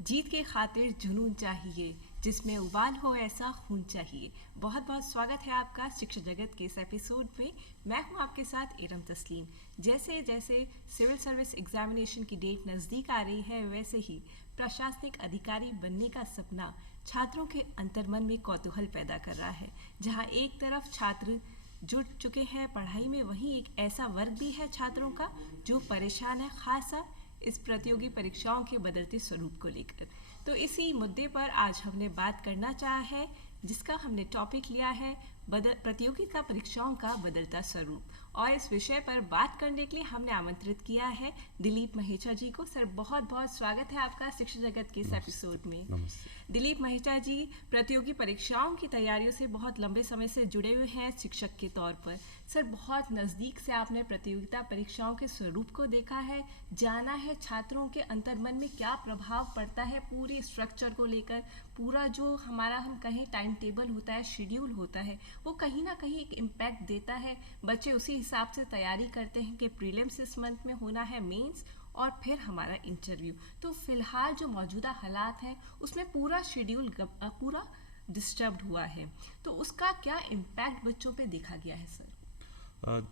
जीत के खातिर जुनून चाहिए, जिसमें उबाल हो ऐसा खून चाहिए। बहुत बहुत स्वागत है आपका शिक्षा जगत के इस एपिसोड में। मैं हूं आपके साथ इरम तस्लीम। जैसे जैसे सिविल सर्विस एग्जामिनेशन की डेट नज़दीक आ रही है, वैसे ही प्रशासनिक अधिकारी बनने का सपना छात्रों के अंतर्मन में कौतूहल पैदा कर रहा है। जहां एक तरफ छात्र जुट चुके हैं पढ़ाई में, वहीं एक ऐसा वर्ग भी है छात्रों का जो परेशान है, खासा इस प्रतियोगी परीक्षाओं के बदलते स्वरूप को लेकर। तो इसी मुद्दे पर आज हमने बात करना चाहा है, जिसका हमने टॉपिक लिया है प्रतियोगिता परीक्षाओं का बदलता स्वरूप। और इस विषय पर बात करने के लिए हमने आमंत्रित किया है दिलीप महेचा जी को। सर, बहुत बहुत स्वागत है आपका शिक्षा जगत के इस एपिसोड में। दिलीप महेचा जी प्रतियोगी परीक्षाओं की तैयारियों से बहुत लंबे समय से जुड़े हुए हैं शिक्षक के तौर पर। सर, बहुत नज़दीक से आपने प्रतियोगिता परीक्षाओं के स्वरूप को देखा है, जाना है छात्रों के अंतर्मन में क्या प्रभाव पड़ता है पूरे स्ट्रक्चर को लेकर। पूरा जो हमारा हम कहें टाइम टेबल होता है, शेड्यूल होता है, वो कहीं ना कहीं एक इम्पैक्ट देता है। बच्चे उसी हिसाब से तैयारी करते हैं कि प्रीलिम्स इस मंथ में होना है, मेंस और फिर हमारा इंटरव्यू। तो फिलहाल जो मौजूदा हालात हैं उसमें पूरा शेड्यूल पूरा डिस्टर्ब्ड हुआ है। तो उसका क्या इम्पैक्ट बच्चों पे देखा गया है सर?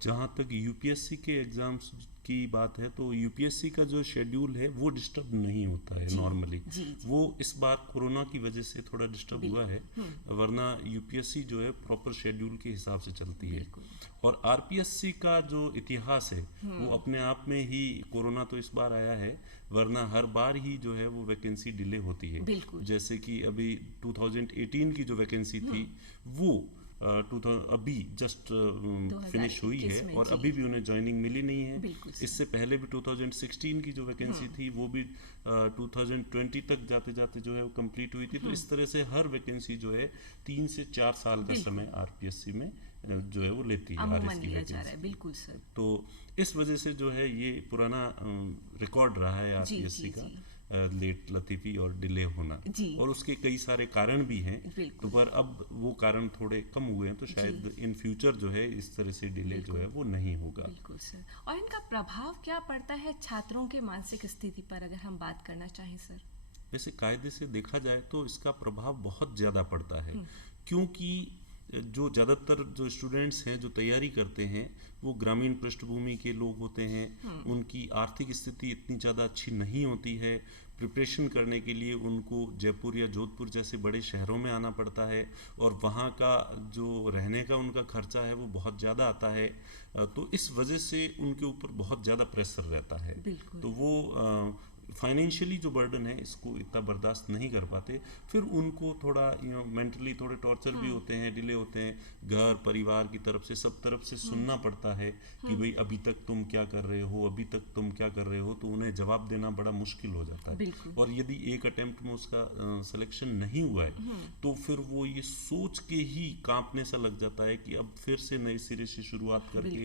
जहाँ तक यूपीएससी के एग्ज़ाम्स की बात है तो यूपीएससी का जो शेड्यूल है वो डिस्टर्ब नहीं होता है नॉर्मली। वो इस बार कोरोना की वजह से थोड़ा डिस्टर्ब हुआ है, वरना यूपीएससी जो है प्रॉपर शेड्यूल के हिसाब से चलती है। और आरपीएससी का जो इतिहास है वो अपने आप में ही, कोरोना तो इस बार आया है, वरना हर बार ही जो है वो वैकेंसी डिले होती है। जैसे कि अभी 2018 की जो वैकेंसी थी वो अभी जस्ट फिनिश हुई है और अभी भी उन्हें ज्वाइनिंग मिली नहीं है। इससे पहले भी 2016 की जो वैकेंसी थी वो भी 2020 तक जाते जाते जो है वो कंप्लीट हुई थी। तो इस तरह से हर वैकेंसी जो है 3 से 4 साल का समय आरपीएससी में जो है वो लेती है आरएस की वैकेंसी। बिल्कुल सर। तो इस वजह से जो है ये पुराना रिकॉर्ड रहा है आरपीएससी का, लेट लतीफ़ी और डिले होना। और उसके कई सारे कारण भी हैं, तो पर अब वो कारण थोड़े कम हुए हैं, तो शायद इन फ्यूचर जो है इस तरह से डिले जो है वो नहीं होगा। बिल्कुल सर। और इनका प्रभाव क्या पड़ता है छात्रों के मानसिक स्थिति पर, अगर हम बात करना चाहें सर? वैसे कायदे से देखा जाए तो इसका प्रभाव बहुत ज़्यादा पड़ता है, क्योंकि जो ज़्यादातर जो स्टूडेंट्स हैं जो तैयारी करते हैं वो ग्रामीण पृष्ठभूमि के लोग होते हैं। उनकी आर्थिक स्थिति इतनी ज़्यादा अच्छी नहीं होती है। प्रिपरेशन करने के लिए उनको जयपुर या जोधपुर जैसे बड़े शहरों में आना पड़ता है और वहाँ का जो रहने का उनका खर्चा है वो बहुत ज़्यादा आता है। तो इस वजह से उनके ऊपर बहुत ज़्यादा प्रेशर रहता है। तो वो फाइनेंशियली जो बर्डन है इसको इतना बर्दाश्त नहीं कर पाते। फिर उनको थोड़ा मेंटली थोड़े टॉर्चर भी होते हैं, डिले होते हैं। घर परिवार की तरफ से, सब तरफ से सुनना पड़ता है कि भाई अभी तक तुम क्या कर रहे हो, अभी तक तुम क्या कर रहे हो। तो उन्हें जवाब देना बड़ा मुश्किल हो जाता है। और यदि एक अटेम्प्ट में उसका सिलेक्शन नहीं हुआ है तो फिर वो ये सोच के ही कांपने सा लग जाता है कि अब फिर से नए सिरे से शुरुआत करके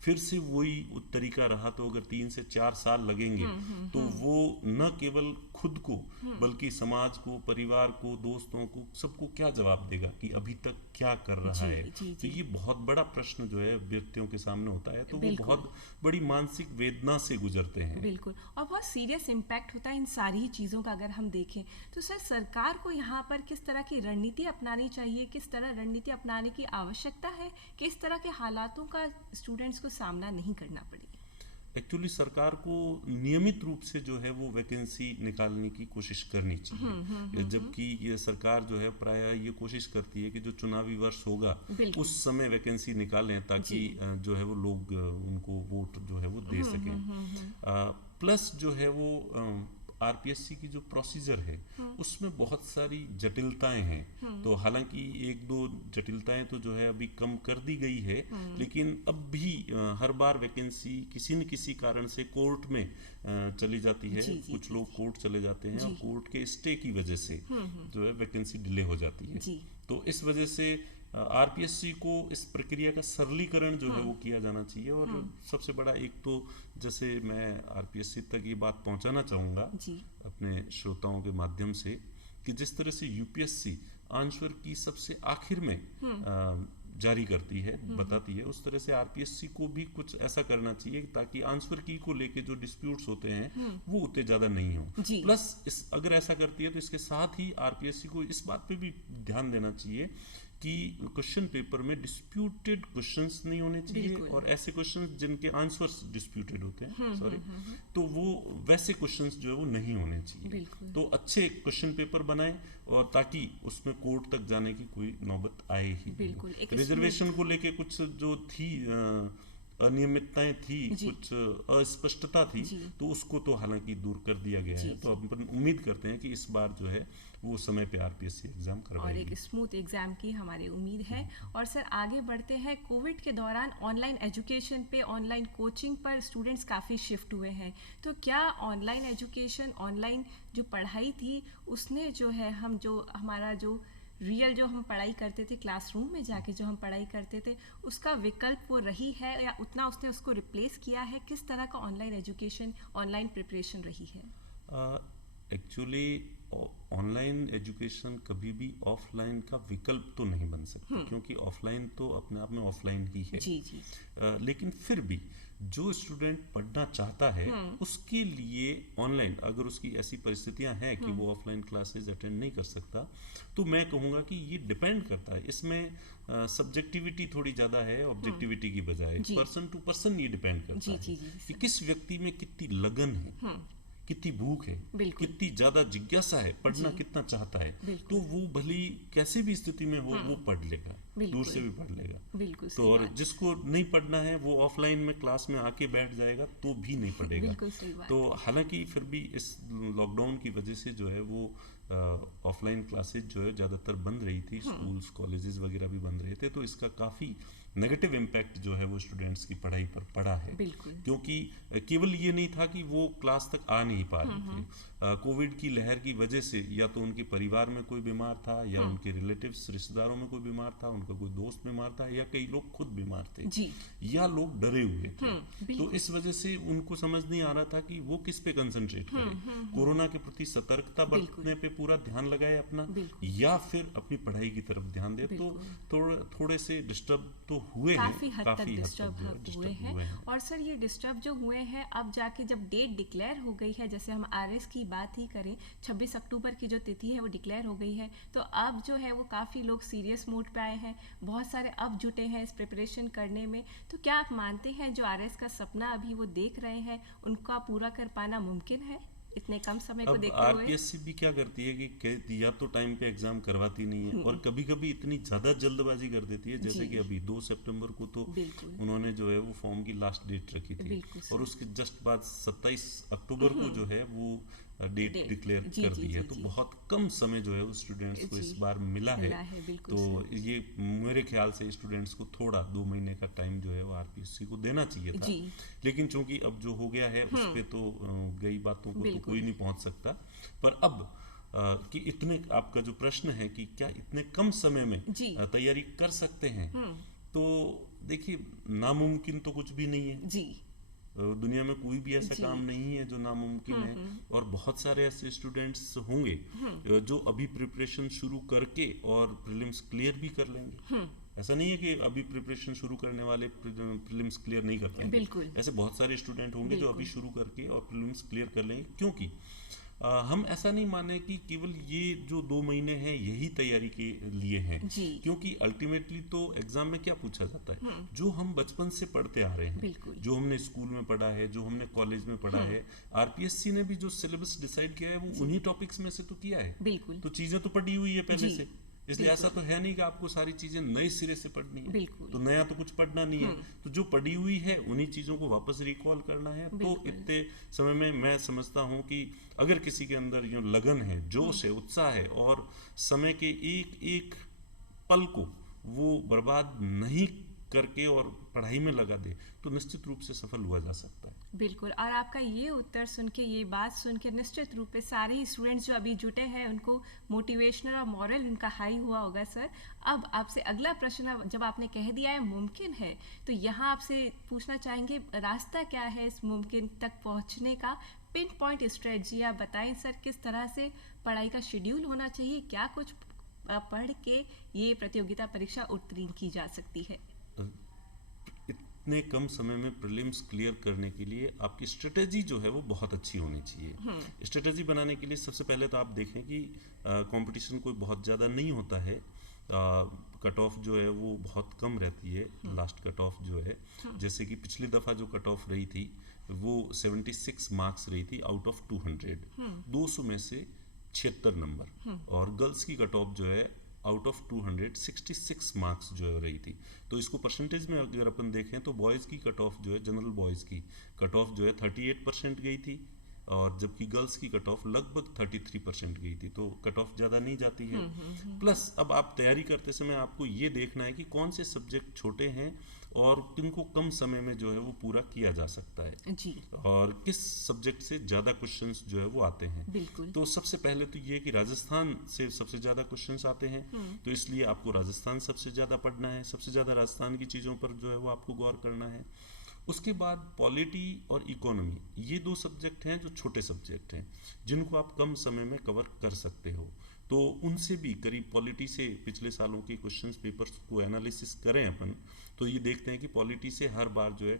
फिर से वही तरीका रहा तो अगर 3 से 4 साल लगेंगे तो वो न केवल खुद को बल्कि समाज को, परिवार को, दोस्तों को, सबको क्या जवाब देगा कि अभी तक क्या कर रहा है। तो ये बहुत बड़ा प्रश्न जो है व्यक्तियों के सामने होता है। तो वो बहुत बड़ी मानसिक वेदना से गुजरते हैं। बिल्कुल, और बहुत सीरियस इम्पैक्ट होता है इन सारी चीज़ों का। अगर हम देखें तो सर, सरकार को यहाँ पर किस तरह की रणनीति अपनानी चाहिए, किस तरह रणनीति अपनाने की आवश्यकता है, किस तरह के हालातों का स्टूडेंट्स को सामना नहीं करना पड़े? एक्चुअली सरकार को नियमित रूप से जो है वो वैकेंसी निकालने की कोशिश करनी चाहिए। जबकि ये सरकार जो है प्रायः ये कोशिश करती है कि जो चुनावी वर्ष होगा उस समय वैकेंसी निकालें ताकि जो है वो लोग उनको वोट जो है वो दे सकें। प्लस जो है वो आरपीएससी की जो प्रोसीजर है उसमें बहुत सारी जटिलताएं हैं। तो हालांकि एक दो जटिलताएं तो जो है अभी कम कर दी गई है, लेकिन अब भी हर बार वैकेंसी किसी न किसी कारण से कोर्ट में चली जाती है। कुछ लोग कोर्ट चले जाते हैं और कोर्ट के स्टे की वजह से जो है वैकेंसी डिले हो जाती है। तो इस वजह से आरपीएससी को इस प्रक्रिया का सरलीकरण जो है वो किया जाना चाहिए। और सबसे बड़ा एक तो जैसे मैं आरपीएससी तक ये बात पहुंचाना चाहूँगा अपने श्रोताओं के माध्यम से कि जिस तरह से यूपीएससी आंसर की सबसे आखिर में जारी करती है, बताती है, उस तरह से आरपीएससी को भी कुछ ऐसा करना चाहिए ताकि आंसर की को लेके जो डिस्प्यूट्स होते हैं वो उतने ज़्यादा नहीं हो। प्लस अगर ऐसा करती है तो इसके साथ ही आरपीएससी को इस बात पे भी ध्यान देना चाहिए कि क्वेश्चन पेपर में डिस्प्यूटेड क्वेश्चंस नहीं होने चाहिए, और ऐसे क्वेश्चंस जिनके आंसर्स डिस्प्यूटेड होते हैं तो वो वैसे क्वेश्चंस जो है वो नहीं होने चाहिए। तो अच्छे क्वेश्चन पेपर बनाएं, और ताकि उसमें कोर्ट तक जाने की कोई नौबत आए ही। रिजर्वेशन को लेके कुछ जो थी अनियमितताएं थी, कुछ अस्पष्टता थी, तो उसको तो हालांकि दूर कर दिया गया है। तो अपन उम्मीद करते हैं कि इस बार जो है वो समय पे आरपीएससी एग्जाम करवाएगी और एक स्मूथ एग्जाम की हमारी उम्मीद है। और सर आगे बढ़ते हैं, कोविड के दौरान ऑनलाइन एजुकेशन पे, ऑनलाइन कोचिंग पर स्टूडेंट्स काफ़ी शिफ्ट हुए हैं, तो क्या ऑनलाइन एजुकेशन, ऑनलाइन जो पढ़ाई थी उसने जो है हमारा जो रियल जो हम पढ़ाई करते थे, क्लासरूम में जाके जो हम पढ़ाई करते थे, उसका विकल्प वो रही है या उतना उसने उसको रिप्लेस किया है? किस तरह का ऑनलाइन एजुकेशन, ऑनलाइन प्रिपरेशन रही है? एक्चुअली ऑनलाइन एजुकेशन कभी भी ऑफलाइन का विकल्प तो नहीं बन सकता, क्योंकि ऑफलाइन तो अपने आप में ऑफलाइन ही है। जी। लेकिन फिर भी जो स्टूडेंट पढ़ना चाहता है उसके लिए ऑनलाइन, अगर उसकी ऐसी परिस्थितियां हैं कि वो ऑफलाइन क्लासेस अटेंड नहीं कर सकता, तो मैं कहूँगा कि ये डिपेंड करता है। इसमें सब्जेक्टिविटी थोड़ी ज़्यादा है ऑब्जेक्टिविटी की बजाय, पर्सन टू पर्सन ये डिपेंड करता है कि किस व्यक्ति में कितनी लगन है, कितनी भूख है, कितनी ज्यादा जिज्ञासा है, पढ़ना कितना चाहता है, तो वो भली कैसे भी स्थिति में हो वो पढ़ लेगा, दूर से भी पढ़ लेगा। तो और जिसको नहीं पढ़ना है वो ऑफलाइन में क्लास में आके बैठ जाएगा तो भी नहीं पढ़ेगा। तो हालांकि फिर भी इस लॉकडाउन की वजह से जो है वो ऑफलाइन क्लासेज जो है ज़्यादातर बंद रही थी, स्कूल्स कॉलेजेस वगैरह भी बंद रहे थे, तो इसका काफ़ी नेगेटिव इम्पैक्ट जो है वो स्टूडेंट्स की पढ़ाई पर पड़ा है। क्योंकि केवल ये नहीं था कि वो क्लास तक आ नहीं पा रहे थे, कोविड की लहर की वजह से या तो उनके परिवार में कोई बीमार था, या उनके रिलेटिव्स रिश्तेदारों में कोई बीमार था, उनका कोई दोस्त बीमार था, या कई लोग खुद बीमार थे, या लोग डरे हुए थे। तो इस वजह से उनको समझ नहीं आ रहा था कि वो किस पे कंसंट्रेट करें, कोरोना के प्रति सतर्कता बरतने पे पूरा ध्यान लगाए अपना, या फिर अपनी पढ़ाई की तरफ ध्यान दे। तो थोड़े से डिस्टर्ब तो हुए हैं, काफी हद तक डिस्टर्ब हुए हैं। और सर ये डिस्टर्ब जो हुए हैं, अब जाके जब डेट डिक्लेयर हो गई है, जैसे हम आरएस की बात ही करें, 26 अक्टूबर की जो तिथि है वो डिक्लेयर हो गई है, तो अब जो है वो काफ़ी लोग सीरियस मोड पे आए हैं, बहुत सारे अब जुटे हैं इस प्रिपरेशन करने में। तो क्या आप मानते हैं जो आरएस का सपना अभी वो देख रहे हैं उनका पूरा कर पाना मुमकिन है इतने कम समय को देखते हुए? आरपीएससी भी क्या करती है कि या तो टाइम पे एग्जाम करवाती नहीं है, और कभी कभी इतनी ज्यादा जल्दबाजी कर देती है, जैसे कि अभी 2 सितंबर को तो उन्होंने जो है वो फॉर्म की लास्ट डेट रखी थी, और उसके जस्ट बाद 27 अक्टूबर को जो है वो डेट डिक्लेयर कर दी है। तो बहुत कम समय जो है वो स्टूडेंट्स को इस बार मिला है। तो ये मेरे ख्याल से स्टूडेंट्स को थोड़ा 2 महीने का टाइम जो है वो आरपीएससी को देना चाहिए था, लेकिन चूंकि अब जो हो गया है उस पे तो गई बातों को तो कोई नहीं पहुंच सकता। पर अब कि इतने, आपका जो प्रश्न है कि क्या इतने कम समय में तैयारी कर सकते हैं, तो देखिए नामुमकिन तो कुछ भी नहीं है दुनिया में, कोई भी ऐसा काम नहीं है जो नामुमकिन है। और बहुत सारे ऐसे स्टूडेंट्स होंगे जो अभी प्रिपरेशन शुरू करके और प्रीलिम्स क्लियर भी कर लेंगे। ऐसा नहीं है कि अभी प्रिपरेशन शुरू करने वाले प्रीलिम्स क्लियर नहीं कर पाएंगे, ऐसे बहुत सारे स्टूडेंट होंगे जो अभी शुरू करके और प्रीलिम्स क्लियर कर लेंगे। क्योंकि हम ऐसा नहीं माने कि केवल ये जो 2 महीने हैं यही तैयारी के लिए हैं, क्योंकि अल्टीमेटली तो एग्जाम में क्या पूछा जाता है, जो हम बचपन से पढ़ते आ रहे हैं, जो हमने स्कूल में पढ़ा है, जो हमने कॉलेज में पढ़ा है। आरपीएससी ने भी जो सिलेबस डिसाइड किया है वो उन्हीं टॉपिक्स में से तो किया है, तो चीजें तो पढ़ी हुई है पहले से, इसलिए ऐसा तो है नहीं कि आपको सारी चीजें नए सिरे से पढ़नी है, तो नया तो कुछ पढ़ना नहीं है। तो जो पढ़ी हुई है उन्हीं चीजों को वापस रिकॉल करना है। तो इतने समय में मैं समझता हूँ कि अगर किसी के अंदर यूं लगन है, जोश है, उत्साह है, और समय के एक एक पल को वो बर्बाद नहीं करके और पढ़ाई में लगा दे, तो निश्चित रूप से सफल हुआ जा सकता है। बिल्कुल, और आपका ये उत्तर सुन के, ये बात सुन के निश्चित रूप से सारे ही स्टूडेंट्स जो अभी जुटे हैं उनको मोटिवेशनल और मॉरल उनका हाई हुआ होगा। सर अब आपसे अगला प्रश्न, जब आपने कह दिया है मुमकिन है, तो यहाँ आपसे पूछना चाहेंगे रास्ता क्या है इस मुमकिन तक पहुँचने का? पिन पॉइंट स्ट्रेटजी आप बताएं सर, किस तरह से पढ़ाई का शेड्यूल होना चाहिए, क्या कुछ पढ़ के ये प्रतियोगिता परीक्षा उत्तीर्ण की जा सकती है? इतने कम समय में प्रीलिम्स क्लियर करने के लिए आपकी स्ट्रेटेजी जो है वो बहुत अच्छी होनी चाहिए। स्ट्रेटेजी बनाने के लिए सबसे पहले तो आप देखें कि कंपटीशन कोई बहुत ज़्यादा नहीं होता है, कट ऑफ जो है वो बहुत कम रहती है। लास्ट कट ऑफ जो है, जैसे कि पिछली दफ़ा जो कट ऑफ रही थी वो 76 मार्क्स रही थी आउट ऑफ 200, 200 में से 76 नंबर। और गर्ल्स की कट ऑफ जो है आउट ऑफ 266 मार्क्स जो है रही थी। तो इसको परसेंटेज में अगर अपन देखें तो बॉयज़ की कट ऑफ जो है, जनरल बॉयज़ की कट ऑफ जो है 38% गई थी, और जबकि गर्ल्स की कट ऑफ लगभग 33% गई थी। तो कट ऑफ ज़्यादा नहीं जाती है। प्लस अब आप तैयारी करते समय आपको ये देखना है कि कौन से सब्जेक्ट छोटे हैं और किनको कम समय में जो है वो पूरा किया जा सकता है जी। और किस सब्जेक्ट से ज़्यादा क्वेश्चंस जो है वो आते हैं। बिल्कुल। तो सबसे पहले तो ये कि राजस्थान से सबसे ज़्यादा क्वेश्चंस आते हैं, तो इसलिए आपको राजस्थान सबसे ज़्यादा पढ़ना है, सबसे ज़्यादा राजस्थान की चीज़ों पर जो है वो आपको गौर करना है। उसके बाद पॉलिटी और इकोनॉमी, ये 2 सब्जेक्ट हैं जो छोटे सब्जेक्ट हैं जिनको आप कम समय में कवर कर सकते हो। तो उनसे भी करीब पॉलिटी से पिछले सालों के क्वेश्चंस पेपर्स को एनालिसिस करें अपन, तो ये देखते हैं कि पॉलिटी से हर बार जो है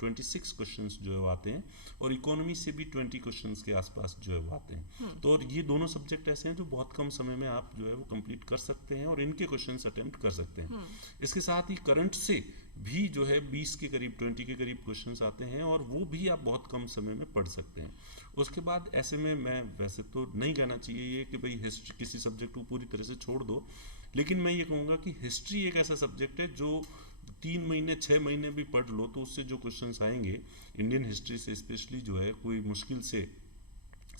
26 क्वेश्चंस जो है वो आते हैं, और इकोनॉमी से भी 20 क्वेश्चंस के आसपास जो है वो आते हैं। तो और ये दोनों सब्जेक्ट ऐसे हैं जो बहुत कम समय में आप जो है वो कंप्लीट कर सकते हैं और इनके क्वेश्चंस अटेम्प्ट कर सकते हैं। इसके साथ ही करंट से भी जो है 20 के करीब 20 के करीब क्वेश्चंस आते हैं, और वो भी आप बहुत कम समय में पढ़ सकते हैं। उसके बाद ऐसे में मैं वैसे तो नहीं कहना चाहिए ये कि भाई हिस्ट्री किसी सब्जेक्ट को पूरी तरह से छोड़ दो, लेकिन मैं ये कहूँगा कि हिस्ट्री एक ऐसा सब्जेक्ट है जो 3 महीने 6 महीने भी पढ़ लो तो उससे जो क्वेश्चंस आएंगे इंडियन हिस्ट्री से स्पेशली जो है कोई मुश्किल से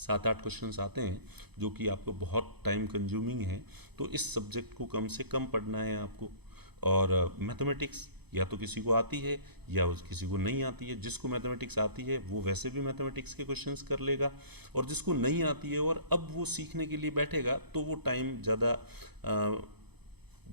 7-8 क्वेश्चंस आते हैं जो कि आपको बहुत टाइम कंज्यूमिंग है। तो इस सब्जेक्ट को कम से कम पढ़ना है आपको। और मैथमेटिक्स या तो किसी को आती है या किसी को नहीं आती है। जिसको मैथमेटिक्स आती है वो वैसे भी मैथमेटिक्स के क्वेश्चंस कर लेगा, और जिसको नहीं आती है और अब वो सीखने के लिए बैठेगा तो वो टाइम ज़्यादा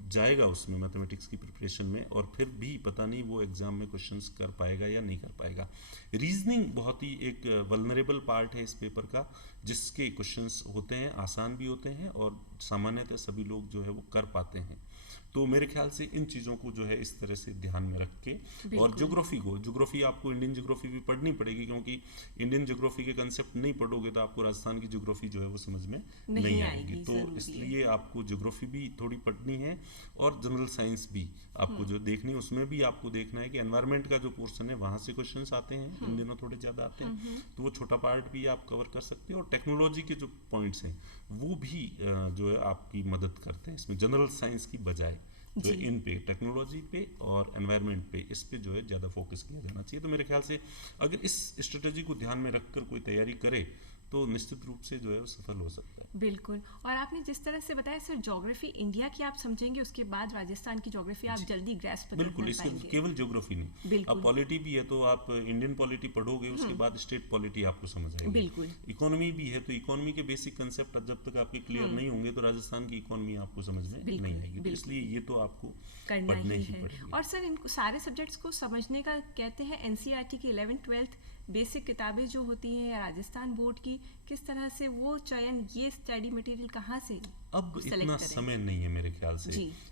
जाएगा उसमें मैथमेटिक्स की प्रिपरेशन में, और फिर भी पता नहीं वो एग्ज़ाम में क्वेश्चंस कर पाएगा या नहीं कर पाएगा। रीजनिंग बहुत ही एक वल्नरेबल पार्ट है इस पेपर का, जिसके क्वेश्चंस होते हैं, आसान भी होते हैं और सामान्यतः सभी लोग जो है वो कर पाते हैं। तो मेरे ख्याल से इन चीज़ों को जो है इस तरह से ध्यान में रख के, और ज्योग्राफी आपको इंडियन ज्योग्राफी भी पढ़नी पड़ेगी, क्योंकि इंडियन ज्योग्राफी के कंसेप्ट नहीं पढ़ोगे तो आपको राजस्थान की ज्योग्राफी जो है वो समझ में नहीं आएगी। तो इसलिए आपको ज्योग्राफी भी थोड़ी पढ़नी है, और जनरल साइंस भी आपको जो देखनी है उसमें भी आपको देखना है कि एनवायरनमेंट का जो पोर्शन है वहाँ से क्वेश्चन आते हैं, इन दिनों थोड़े ज़्यादा आते हैं, तो वो छोटा पार्ट भी आप कवर कर सकते हैं। और टेक्नोलॉजी के जो पॉइंट्स हैं वो भी जो है आपकी मदद करते हैं इसमें, जनरल साइंस की बजाय जो इन पे टेक्नोलॉजी पे और एनवायरनमेंट पे, इस पे जो है ज़्यादा फोकस किया जाना चाहिए। तो मेरे ख्याल से अगर इस स्ट्रेटेजी को ध्यान में रखकर कोई तैयारी करे तो निश्चित रूप से जो है वो सफल हो सकता है। बिल्कुल। और आपने जिस तरह से बताया सर, ज्योग्राफी इंडिया की आप समझेंगे, उसके बाद राजस्थान की ज्योग्राफी आप जल्दी ग्रैस्प कर पाएंगे। बिल्कुल, इसके केवल ज्योग्राफी नहीं, अब पॉलिटी भी है तो आप इंडियन पॉलिटी पढ़ोगे, उसके बाद स्टेट पॉलिटी आपको समझ आएगी। बिल्कुल। इकोनॉमी भी है तो इकोनॉमी के बेसिक कंसेप्ट जब तक आपके क्लियर नहीं होंगे तो राजस्थान की इकोनॉमी आपको समझ में नहीं आएगी। तो इसलिए ये तो आपको पढ़ने ही पड़ेंगे। और सर, इन सारे सब्जेक्ट्स को समझने का कहते हैं एनसीईआरटी की 11th-12th बेसिक किताबें जो होती हैं या राजस्थान बोर्ड की, किस तरह से वो चयन, ये स्टडी मटेरियल कहाँ से अब इतना समय नहीं है मेरे ख्याल से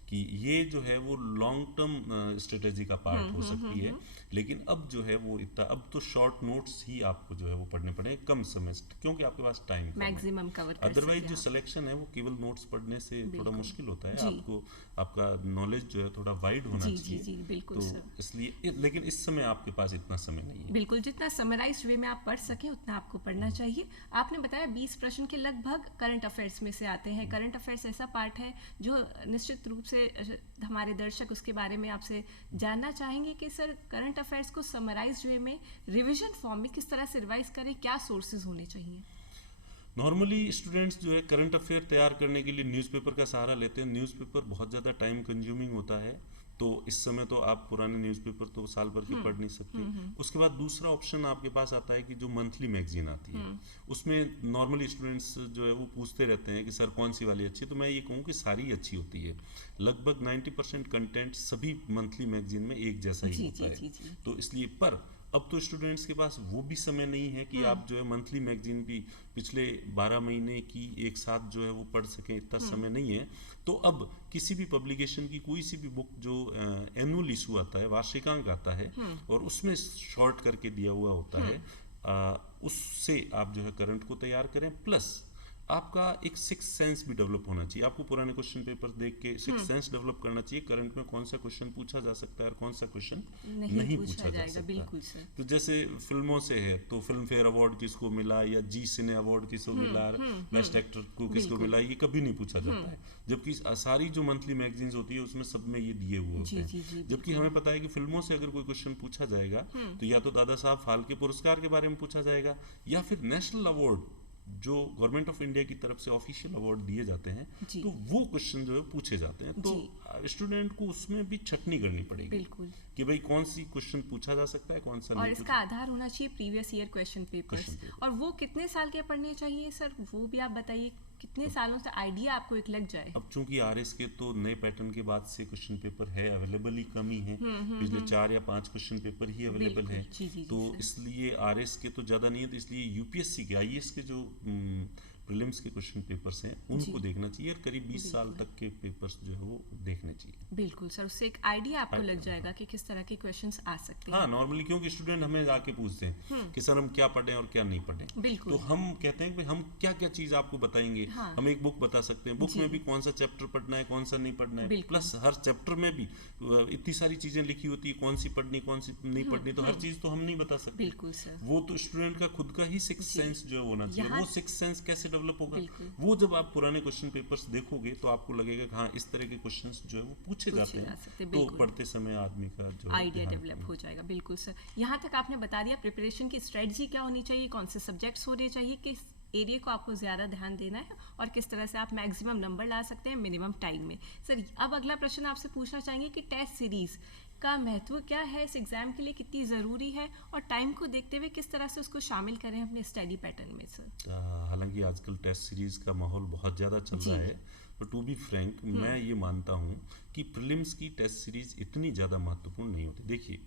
कि ये जो है वो लॉन्ग टर्म स्ट्रेटेजी का पार्ट हो सकती है, लेकिन अब जो है वो इतना, अब तो शॉर्ट नोट्स ही आपको जो है वो पढ़ने पड़े कम समय, क्योंकि आपके पास टाइम मैक्सिमम कवर कर सकते हैं। अदरवाइज जो सिलेक्शन है वो केवल नोट्स पढ़ने से थोड़ा मुश्किल होता है। आपको आपका नॉलेज जो है थोड़ा वाइड होना चाहिए। बिल्कुल तो सर। इसलिए, लेकिन इस समय आपके पास इतना समय नहीं है। बिल्कुल, जितना समराइज्ड वे में आप पढ़ सकें उतना आपको पढ़ना चाहिए। आपने बताया 20 प्रश्न के लगभग करंट अफेयर्स में से आते हैं। करंट अफेयर्स ऐसा पार्ट है जो निश्चित रूप से हमारे दर्शक उसके बारे में आपसे जानना चाहेंगे कि सर, करंट अफेयर्स को समराइज्ड वे में रिवीजन फॉर्म में किस तरह से रिवाइज करें, क्या सोर्सेज होने चाहिए? नॉर्मली स्टूडेंट्स जो है करंट अफेयर तैयार करने के लिए न्यूज़पेपर का सहारा लेते हैं। न्यूज़पेपर बहुत ज़्यादा टाइम कंज्यूमिंग होता है, तो इस समय तो आप पुराने न्यूज़पेपर तो साल भर के पढ़ नहीं सकते। उसके बाद दूसरा ऑप्शन आपके पास आता है कि जो मंथली मैगजीन आती है, उसमें नॉर्मली स्टूडेंट्स जो है वो पूछते रहते हैं कि सर कौन सी वाली अच्छी है। तो मैं ये कहूँ कि सारी अच्छी होती है। लगभग 90% कंटेंट सभी मंथली मैगजीन में एक जैसा ही होता है। तो इसलिए पर अब तो स्टूडेंट्स के पास वो भी समय नहीं है कि आप जो है मंथली मैगजीन भी पिछले 12 महीने की एक साथ जो है वो पढ़ सकें, इतना समय नहीं है। तो अब किसी भी पब्लिकेशन की कोई सी भी बुक जो एनुअल इशू आता है, वार्षिकांक आता है, और उसमें शॉर्ट करके दिया हुआ होता है, उससे आप जो है करंट को तैयार करें। प्लस आपका एक सिक्स सेंस भी डेवलप होना चाहिए। आपको पुराने क्वेश्चन पेपर देख के सिक्स सेंस डेवलप करना चाहिए, करंट में कौन सा क्वेश्चन पूछा जा सकता है और कौन सा क्वेश्चन नहीं पूछा जा सकता। बिल्कुल सर। तो जैसे फिल्मों से है तो फिल्म फेयर अवार्ड किसको मिला, या जी सिने अवार्ड किसको मिला, बेस्ट एक्टर को किसको मिला, ये कभी नहीं पूछा जाता है। जबकि सारी जो मंथली मैगजीन्स होती है उसमें सब में ये दिए हुए होते हैं। जबकि हमें पता है कि फिल्मों से अगर कोई क्वेश्चन पूछा जाएगा तो या तो दादा साहब फाल्के पुरस्कार के बारे में पूछा जाएगा, या फिर नेशनल अवार्ड जो गवर्नमेंट ऑफ इंडिया की तरफ से ऑफिशियल अवार्ड दिए जाते हैं, तो वो क्वेश्चन जो है पूछे जाते हैं। तो स्टूडेंट को उसमें भी छटनी करनी पड़ेगी बिल्कुल कि भाई कौन सी क्वेश्चन पूछा जा सकता है, कौन सा नहीं। और इसका आधार होना चाहिए प्रीवियस ईयर क्वेश्चन पेपर्स। और वो कितने साल के पढ़ने चाहिए सर, वो भी आप बताइए, कितने सालों से आइडिया आपको एक लग जाए। अब चूंकि आरएस के तो नए पैटर्न के बाद से क्वेश्चन पेपर है अवेलेबल ही कम ही है, पिछले 4 या 5 क्वेश्चन पेपर ही अवेलेबल है। तो इसलिए आरएस के तो ज्यादा नहीं है, तो इसलिए यूपीएससी के आईएएस के जो प्रीलिम्स के क्वेश्चन पेपर्स हैं उनको देखना चाहिए, और करीब 20 साल तक के पेपर्स जो है वो देखने चाहिए। बिल्कुल सर, उससे एक आइडिया आपको लग जाएगा कि किस तरह के क्वेश्चंस आ सकते हैं। हाँ, नॉर्मली क्योंकि स्टूडेंट हमें आके पूछते हैं कि सर हम क्या पढ़ें और क्या नहीं पढ़ें, तो हम कहते हैं कि हम क्या क्या चीज आपको बताएंगे। हम एक बुक बता सकते हैं, बुक में भी कौन सा चैप्टर पढ़ना है, कौन सा नहीं पढ़ना है, प्लस हर चैप्टर में भी इतनी सारी चीजें लिखी होती है, कौन सी पढ़नी कौन सी नहीं पढ़नी, तो हर चीज तो हम नहीं बता सकते। बिल्कुल सर, वो तो स्टूडेंट का खुद का ही सिक्स सेंस जो होना चाहिए। वो सिक्स सेंस कैसे डेवलप होगा, वो जब आप पुराने क्वेश्चन पेपर्स देखोगे तो आपको लगेगा कि हाँ इस तरह के क्वेश्चंस जो है वो पूछे जाते हैं, तो पढ़ते समय आदमी का जो आइडिया डेवलप हो जाएगा। बिल्कुल सर, यहाँ तक आपने बता दिया प्रिपरेशन की स्ट्रेटजी क्या होनी चाहिए, कौन से सब्जेक्ट्स होने चाहिए, किस एरिया को आपको ज़्यादा ध्यान देना है, और किस तरह से आप मैक्सिमम नंबर ला सकते हैं मिनिमम टाइम में। सर अब अगला प्रश्न आपसे पूछना चाहेंगे कि टेस्ट सीरीज का महत्व क्या है, इस एग्जाम के लिए कितनी ज़रूरी है, और टाइम को देखते हुए किस तरह से उसको शामिल करें अपने स्टडी पैटर्न में सर। हालांकि आजकल टेस्ट सीरीज का माहौल बहुत ज़्यादा चल रहा है, पर टू बी फ्रैंक मैं ये मानता हूँ कि प्रीलिम्स की टेस्ट सीरीज इतनी ज़्यादा महत्वपूर्ण नहीं होती। देखिए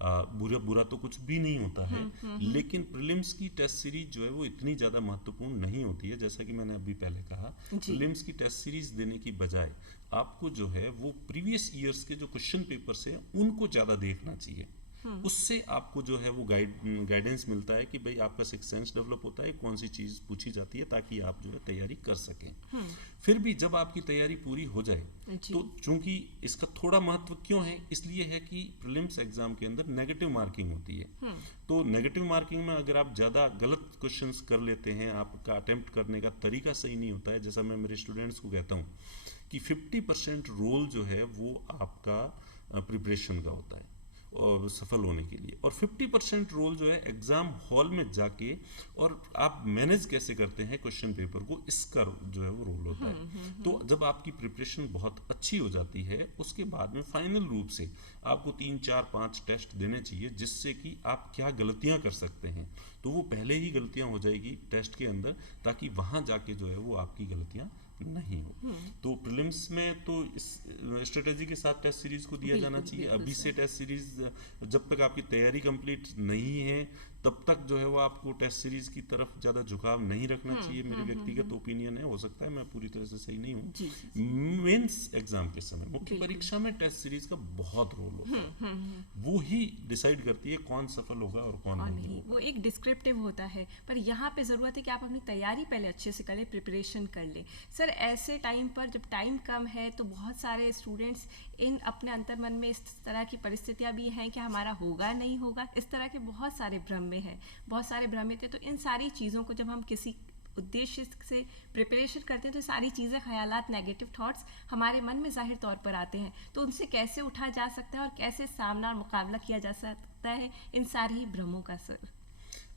बुरा तो कुछ भी नहीं होता है, लेकिन प्रीलिम्स की टेस्ट सीरीज जो है वो इतनी ज़्यादा महत्वपूर्ण नहीं होती है। जैसा कि मैंने अभी पहले कहा, प्रीलिम्स की टेस्ट सीरीज देने की बजाय आपको जो है वो प्रीवियस ईयर्स के जो क्वेश्चन पेपर्स हैं उनको ज़्यादा देखना चाहिए। उससे आपको जो है वो गाइडेंस मिलता है कि भाई आपका सिक्स सेंस डेवलप होता है, कौन सी चीज़ पूछी जाती है, ताकि आप जो है तैयारी कर सकें। फिर भी जब आपकी तैयारी पूरी हो जाए, तो चूंकि इसका थोड़ा महत्व क्यों है, इसलिए है कि प्रीलिम्स एग्जाम के अंदर नेगेटिव मार्किंग होती है। तो नेगेटिव मार्किंग में अगर आप ज़्यादा गलत क्वेश्चंस कर लेते हैं, आपका अटेम्प्ट करने का तरीका सही नहीं होता है, जैसा मैं मेरे स्टूडेंट्स को कहता हूँ कि 50% रोल जो है वो आपका प्रिपरेशन का होता है और सफल होने के लिए, और 50% रोल जो है एग्जाम हॉल में जाके और आप मैनेज कैसे करते हैं क्वेश्चन पेपर को, इसका जो है वो रोल होता है। तो जब आपकी प्रिपरेशन बहुत अच्छी हो जाती है, उसके बाद में फाइनल रूप से आपको 3, 4, 5 टेस्ट देने चाहिए, जिससे कि आप क्या गलतियां कर सकते हैं तो वो पहले ही गलतियां हो जाएगी टेस्ट के अंदर, ताकि वहां जाके जो है वो आपकी गलतियां नहीं हो। तो प्रीलिम्स में तो इस स्ट्रेटेजी के साथ टेस्ट सीरीज को दिया जाना चाहिए। अभी से टेस्ट सीरीज जब तक आपकी तैयारी कंप्लीट नहीं है तब तक जो है वो आपको टेस्ट सीरीज की तरफ ज़्यादा झुकाव नहीं रखना चाहिए। मेरी व्यक्तिगत ओपिनियन है, हो सकता है मैं पूरी तरह से सही नहीं हूँ। मेंस एग्जाम के समय, मुख्य परीक्षा में टेस्ट सीरीज का बहुत रोल होता है। वो ही डिसाइड करती है कौन सफल होगा और कौन नहीं। वो एक डिस्क्रिप्टिव होता है, पर यहाँ पे ज़रूरत है कि आप अपनी तैयारी पहले अच्छे से कर ले, प्रिपरेशन कर ले। सर ऐसे टाइम पर जब टाइम कम है तो बहुत सारे स्टूडेंट्स इन अपने अंतर्मन में इस तरह की परिस्थितियाँ भी हैं कि हमारा होगा नहीं होगा, इस तरह के बहुत सारे भ्रम में है, बहुत सारे भ्रमित है। तो इन सारी चीज़ों को जब हम किसी उद्देश्य से प्रिपरेशन करते हैं तो सारी चीज़ें, ख्यालात, नेगेटिव थॉट्स हमारे मन में जाहिर तौर पर आते हैं, तो उनसे कैसे उठा जा सकता है और कैसे सामना और मुकाबला किया जा सकता है इन सारे ही भ्रमों का सर?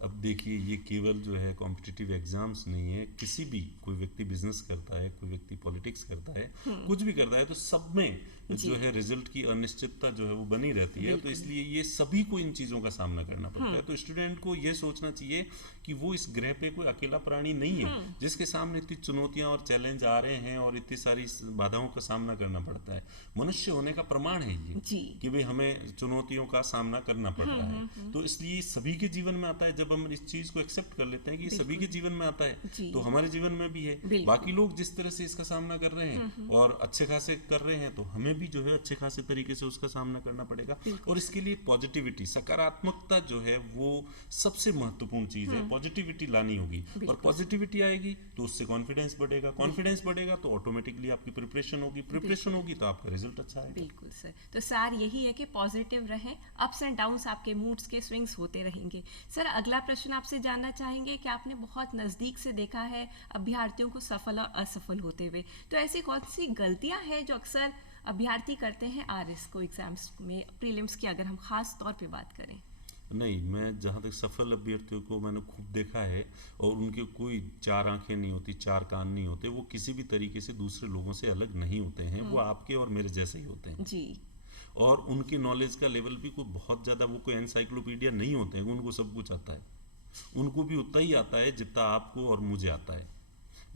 अब देखिए, ये केवल जो है कॉम्पिटिटिव एग्जाम्स नहीं है, किसी भी कोई व्यक्ति बिजनेस करता है, कोई व्यक्ति पॉलिटिक्स करता है, कुछ भी करता है, तो सब में जो है रिजल्ट की अनिश्चितता जो है वो बनी रहती है। तो इसलिए ये सभी को इन चीज़ों का सामना करना पड़ता है। तो स्टूडेंट को ये सोचना चाहिए कि वो इस ग्रह पे कोई अकेला प्राणी नहीं है जिसके सामने इतनी चुनौतियां और चैलेंज आ रहे हैं और इतनी सारी बाधाओं का सामना करना पड़ता है। मनुष्य होने का प्रमाण है ये कि भाई हमें चुनौतियों का सामना करना पड़ रहा है। तो इसलिए सभी के जीवन में आता है। जब हम इस चीज को एक्सेप्ट कर लेते हैं कि सभी के जीवन में आता है, तो हमारे जीवन में भी है। बाकी लोग जिस तरह से इसका सामना कर रहे हैं और अच्छे खासे कर रहे हैं, तो हमें भी जो है अच्छे खासे तरीके से उसका सामना करना पड़ेगा। और इसके लिए पॉजिटिविटी, सकारात्मकता जो है वो सबसे महत्वपूर्ण चीज है। पॉजिटिविटी लानी होगी, और पॉजिटिविटी आएगी तो उससे कॉन्फिडेंस बढ़ेगा, कॉन्फिडेंस बढ़ेगा तो ऑटोमेटिकली आपकी प्रिपरेशन होगी, प्रिपरेशन होगी तो आपका रिजल्ट अच्छा आएगा। बिल्कुल सर, तो सार यही है कि पॉजिटिव रहें। अप्स एंड डाउन्स, आपके मूड्स के स्विंग्स होते रहेंगे। सर, अगला प्रश्न आपसे जानना चाहेंगे कि आपने बहुत नजदीक से देखा है अभ्यर्थियों को सफल और असफल होते हुए, तो ऐसी कौन सी गलतियां हैं जो अक्सर अभ्यर्थी करते हैं आरएस को एग्जाम्स में, प्रीलिम्स की अगर हम खास तौर पे बात करें? नहीं, मैं जहाँ तक सफल अभ्यर्थियों को मैंने खूब देखा है, और उनके कोई चार आंखें नहीं होती, चार कान नहीं होते, वो किसी भी तरीके से दूसरे लोगों से अलग नहीं होते हैं। वो आपके और मेरे जैसे ही होते हैं जी। और उनके नॉलेज का लेवल भी कोई बहुत ज़्यादा, वो कोई एनसाइक्लोपीडिया नहीं होते हैं। उनको सब कुछ आता है, उनको भी उतना ही आता है जितना आपको और मुझे आता है।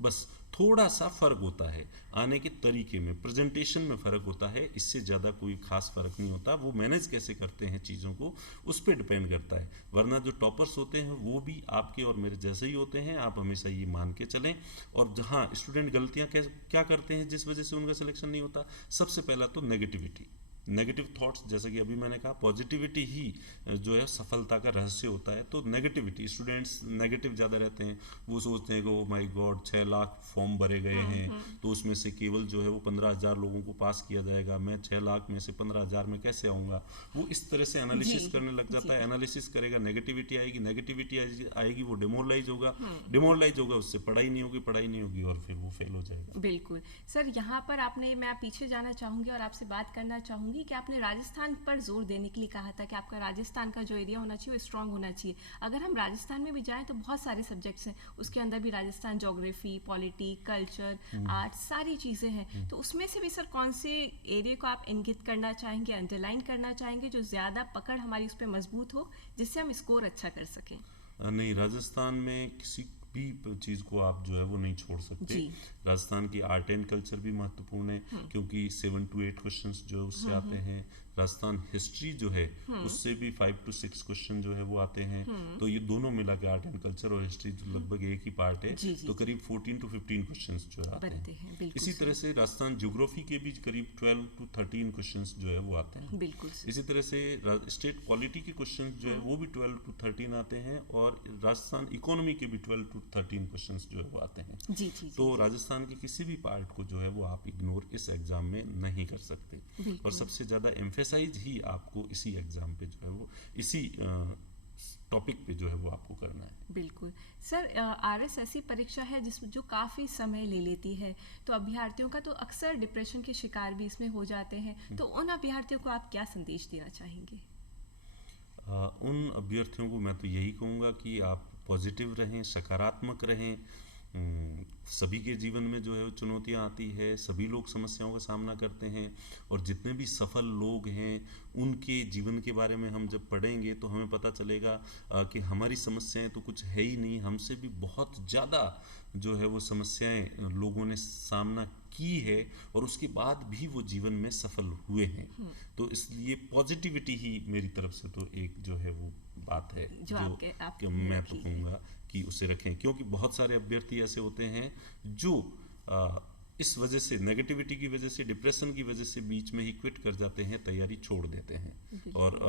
बस थोड़ा सा फर्क होता है आने के तरीके में, प्रेजेंटेशन में फर्क होता है। इससे ज़्यादा कोई खास फर्क नहीं होता। वो मैनेज कैसे करते हैं चीज़ों को, उस पर डिपेंड करता है। वरना जो टॉपर्स होते हैं वो भी आपके और मेरे जैसे ही होते हैं, आप हमेशा ये मान के चलें। और जहाँ स्टूडेंट गलतियाँ क्या करते हैं जिस वजह से उनका सिलेक्शन नहीं होता, सबसे पहला तो नेगेटिविटी, नेगेटिव थॉट्स। जैसा कि अभी मैंने कहा, पॉजिटिविटी ही जो है सफलता का रहस्य होता है। तो नेगेटिविटी, स्टूडेंट्स नेगेटिव ज़्यादा रहते हैं। वो सोचते हैं कि oh my God 6 lakh form भरे गए हैं, तो उसमें से केवल जो है वो 15,000 लोगों को पास किया जाएगा, मैं 6 लाख में से 15,000 में कैसे आऊँगा। वो इस तरह से एनालिसिस करने लग जाता है। एनालिसिस करेगा, नेगेटिविटी आएगी, नेगेटिविटी आएगी, वो डिमोरलाइज होगा, डिमोरलाइज होगा, उससे पढ़ाई नहीं होगी, पढ़ाई नहीं होगी और फिर वो फेल हो जाएगा। बिल्कुल सर, यहाँ पर मैं पीछे जाना चाहूँगी और आपसे बात करना चाहूँगी कि आपने राजस्थान पर जोर देने के लिए कहा था कि आपका राजस्थान का जो एरिया होना चाहिए वो स्ट्रांग होना चाहिए। अगर हम राजस्थान में भी जाएं तो बहुत सारे सब्जेक्ट्स हैं, उसके अंदर भी Rajasthan geography, polity, culture, art, सारी चीज़ें हैं। तो उसमें से भी सर कौन से एरिया को आप इंगित करना चाहेंगे, अंडरलाइन करना चाहेंगे, जो ज़्यादा पकड़ हमारी उस पर मजबूत हो, जिससे हम स्कोर अच्छा कर सकें? नहीं, राजस्थान में किसी भी चीज़ को आप जो है वो नहीं छोड़ सकते। राजस्थान की आर्ट एंड कल्चर भी महत्वपूर्ण है, क्योंकि 7 to 8 क्वेश्चंस जो है उससे आते हैं। राजस्थान हिस्ट्री जो है उससे भी 5 to 6 क्वेश्चन जो है वो आते हैं। तो ये दोनों मिला के, आर्ट एंड कल्चर और हिस्ट्री जो लगभग एक ही पार्ट है, तो करीब 14 to 15 क्वेश्चन जो है आते हैं। इसी तरह से राजस्थान ज्योग्राफी के भी करीब 12 to 13 क्वेश्चन जो है वो आते हैं। इसी तरह से स्टेट पॉलिटी के क्वेश्चन जो है वो भी 12 to 13 आते हैं, और राजस्थान इकोनॉमी के भी 12 to 13 क्वेश्चन जो है वो आते हैं। तो राजस्थान के किसी भी पार्ट को जो है वो आप इग्नोर इस एग्जाम में नहीं कर सकते। और सबसे ज़्यादा एम्फेसाइज ही आपको इसी एग्जाम पे जो है वो, इसी टॉपिक पे जो है वो आपको करना है। बिल्कुल सर, आरएस ऐसी परीक्षा है जो काफ़ी समय ले लेती है, तो अभ्यर्थियों का तो अक्सर डिप्रेशन के शिकार भी इसमें हो जाते हैं। तो उन अभ्यर्थियों को आप क्या संदेश देना चाहेंगे? उन अभ्यर्थियों को मैं तो यही कहूँगा कि आप पॉजिटिव रहें, सकारात्मक रहें। सभी के जीवन में जो है चुनौतियाँ आती है, सभी लोग समस्याओं का सामना करते हैं, और जितने भी सफल लोग हैं उनके जीवन के बारे में हम जब पढ़ेंगे तो हमें पता चलेगा कि हमारी समस्याएं तो कुछ है ही नहीं, हमसे भी बहुत ज़्यादा जो है वो समस्याएं लोगों ने सामना की है, और उसके बाद भी वो जीवन में सफल हुए हैं। तो इसलिए पॉजिटिविटी ही मेरी तरफ से तो एक जो है वो बात है जो मैं तो कहूँगा कि उसे रखें। क्योंकि बहुत सारे अभ्यर्थी ऐसे होते हैं जो इस वजह से, नेगेटिविटी की वजह से, डिप्रेशन की वजह से बीच में ही क्विट कर जाते हैं, तैयारी छोड़ देते हैं। और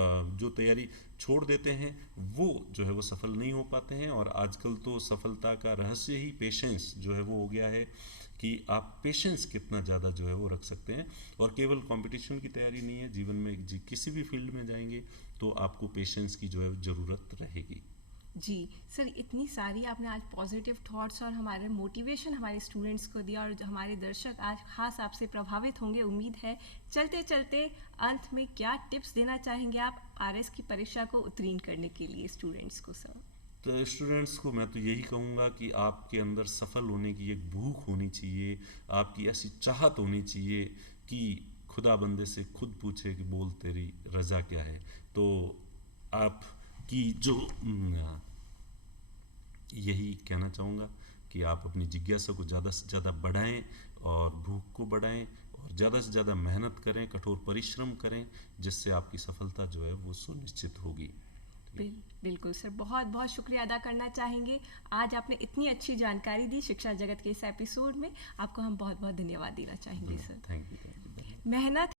जो तैयारी छोड़ देते हैं वो जो है वो सफल नहीं हो पाते हैं। और आजकल तो सफलता का रहस्य ही पेशेंस जो है वो हो गया है, कि आप पेशेंस कितना ज़्यादा जो है वो रख सकते हैं। और केवल कंपटीशन की तैयारी नहीं है, जीवन में किसी भी फील्ड में जाएंगे तो आपको पेशेंस की जो है ज़रूरत रहेगी। जी सर, इतनी सारी आपने आज पॉजिटिव थॉट्स और हमारे मोटिवेशन हमारे स्टूडेंट्स को दिया, और जो हमारे दर्शक आज खास आपसे प्रभावित होंगे उम्मीद है। चलते चलते अंत में क्या टिप्स देना चाहेंगे आप आरएस की परीक्षा को उत्तीर्ण करने के लिए स्टूडेंट्स को सर? तो स्टूडेंट्स को मैं तो यही कहूँगा कि आपके अंदर सफल होने की एक भूख होनी चाहिए, आपकी ऐसी चाहत होनी चाहिए कि खुदा बंदे से खुद पूछे कि बोल तेरी रज़ा क्या है। तो आपकी जो यही कहना चाहूँगा कि आप अपनी जिज्ञासा को ज़्यादा से ज़्यादा बढ़ाएं और भूख को बढ़ाएं और ज़्यादा से ज़्यादा मेहनत करें, कठोर परिश्रम करें, जिससे आपकी सफलता जो है वो सुनिश्चित होगी। बिल्कुल सर, बहुत बहुत शुक्रिया अदा करना चाहेंगे। आज आपने इतनी अच्छी जानकारी दी शिक्षा जगत के इस एपिसोड में, आपको हम बहुत बहुत धन्यवाद देना चाहेंगे सर। Thank you. मेहनत